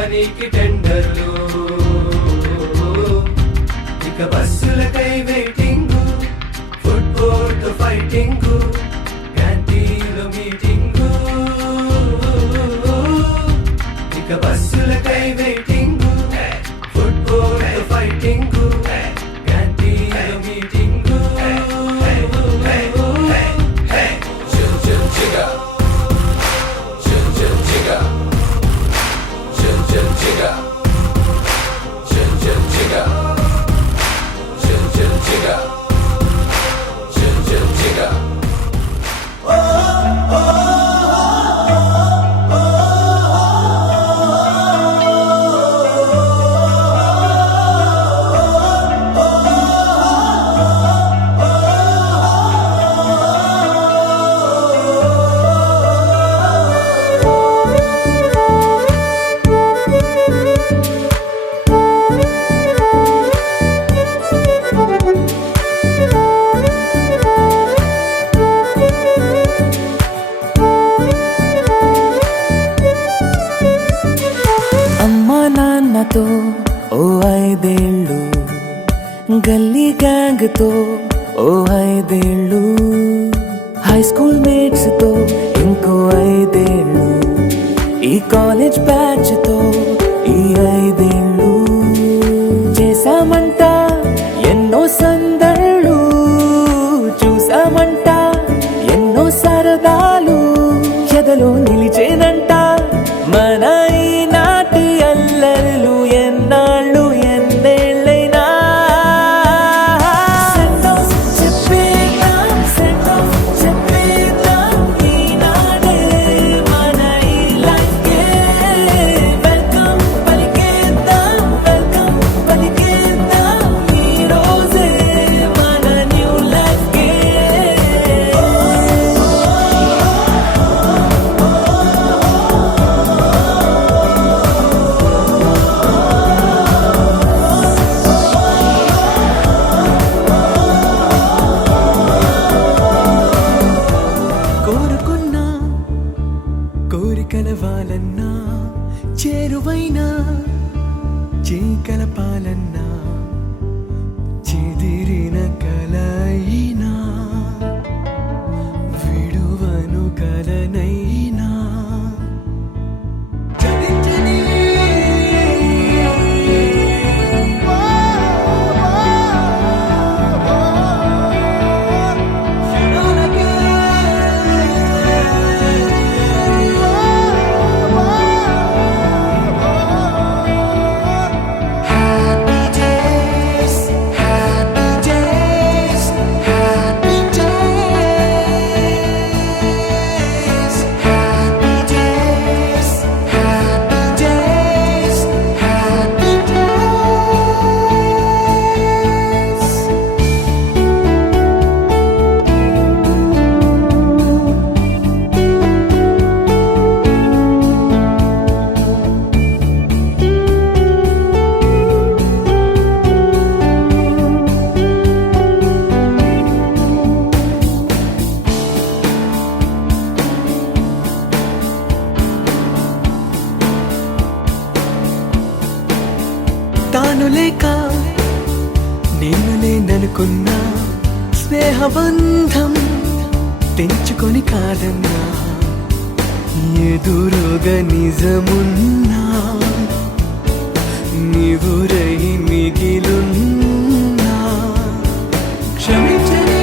పనికి టెండర్లు ఇక బస్సులకై వెయిటింగ్ ఫుట్బాల్ ఫైటింగ్ క్యాంటీన్లో మీటింగ్ ఇక బస్సులకై వెయిటింగ్ ఫుట్బాల్ ఫైటింగ్ క్యాంటీన్లో మీటింగ్ నాన్నతో ఓ 5 ఏళ్ళు గల్లీ గ్యాంగ్ తో ఓ 5 ఏళ్ళు హై స్కూల్ మేట్స్ తో ఇంకో 5 ఏళ్ళు ఈ కాలేజ్ బ్యాచ్ తో ఈ 5 ఏళ్ళు చేసామంట ఎన్నో సందళ్ళు చూసామంట ఎన్నో సరదాలు ఎదలో నిలిచేనంట మన ఈనాటి అల్లర్లు ఎన్నాళ్ళు ఎన్నేళ్ళైనా చెప్పేద్దాం ఈనాడే మన ఈ లైఫ్కే వెల్కమ్ పలికేద్దాం ఈ రోజే మన న్యూ లైఫ్కే కోరుకున్నా కోరికల వాలన్నా చేరువైనా చీకలపాలన్నా చెదిరిన కలయినా విడువను కలనైనా తాను లేక నేను లేననుకున్నా స్నేహబంధం తెంచుకొని కాదన్నా ఎదురుగా నిజమున్నా నీవురై మిగిలున్నా క్షమించని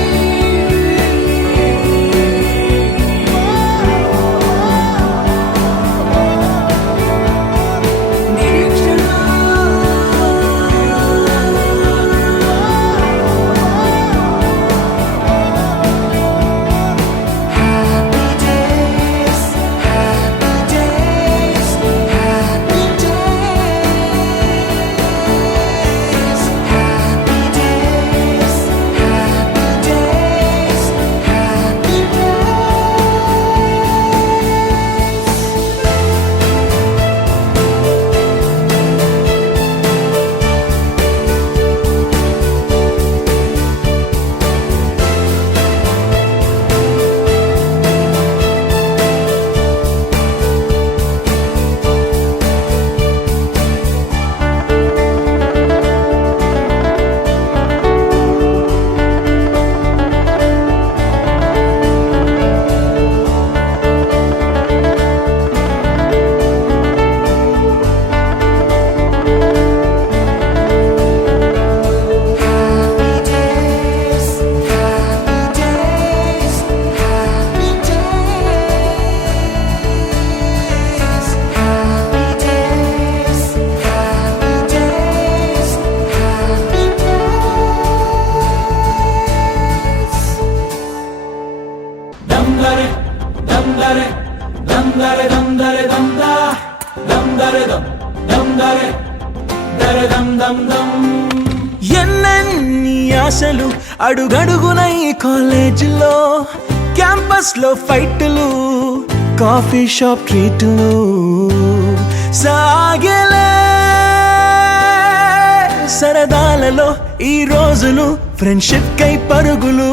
ఎన్నెన్ని ఆశలు అడుగడుగున ఈ కాలేజీలో, క్యాంపస్ లో ఫైట్లు, కాఫీ షాప్ ట్రీట్లు సాగేలే. సరదాలలో ఈ రోజులు ఫ్రెండ్షిప్ కై పరుగులు.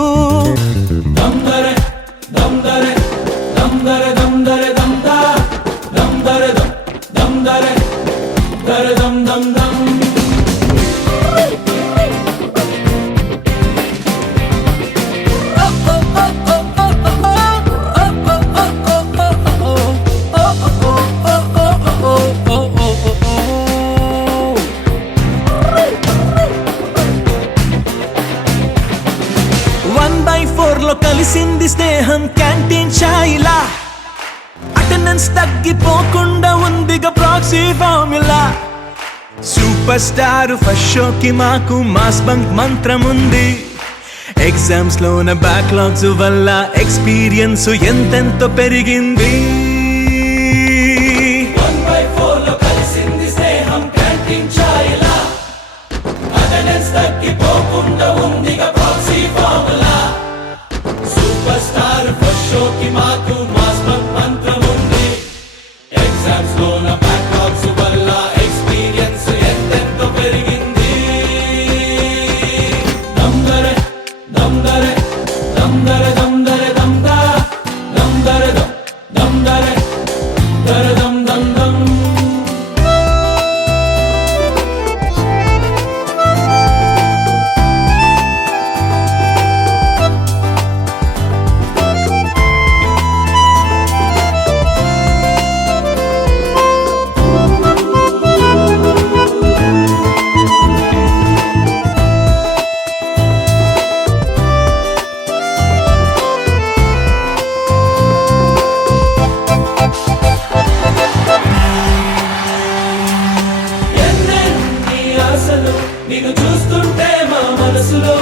లో కలిసింది స్నేహం క్యాంటీన్ ఛాయిలా, అటెండెన్స్ తగ్గిపోకుండా ఉందిగా proxy formula. Super star first షోకి మాకు మాస్ బంక్ మంత్రం ఉంది. ఎగ్జామ్స్ లోన బ్యాక్లాగ్స్ వల్ల ఎక్స్పీరియన్స్ ఎంతెంతో పెరిగింది. తగ్గిపోకుండా ఉందిగా proxy formula. Super star first షోకి మాకు మాస్ బంక్ మంత్రం ఉంది. ఎగ్జామ్స్ లోన బ్యాక్లాగ్స్ వల్ల ఎక్స్పీరియన్స్ ఎంతెంతో పెరిగింది. దమ్దరే దమ్దరే దమ్దరే దమ్దరే దమ్దా దమ్దరే దమ్దరే దర దమ్ దమ్ దమ్. నిన్ను చూస్తుంటే మా మనసులో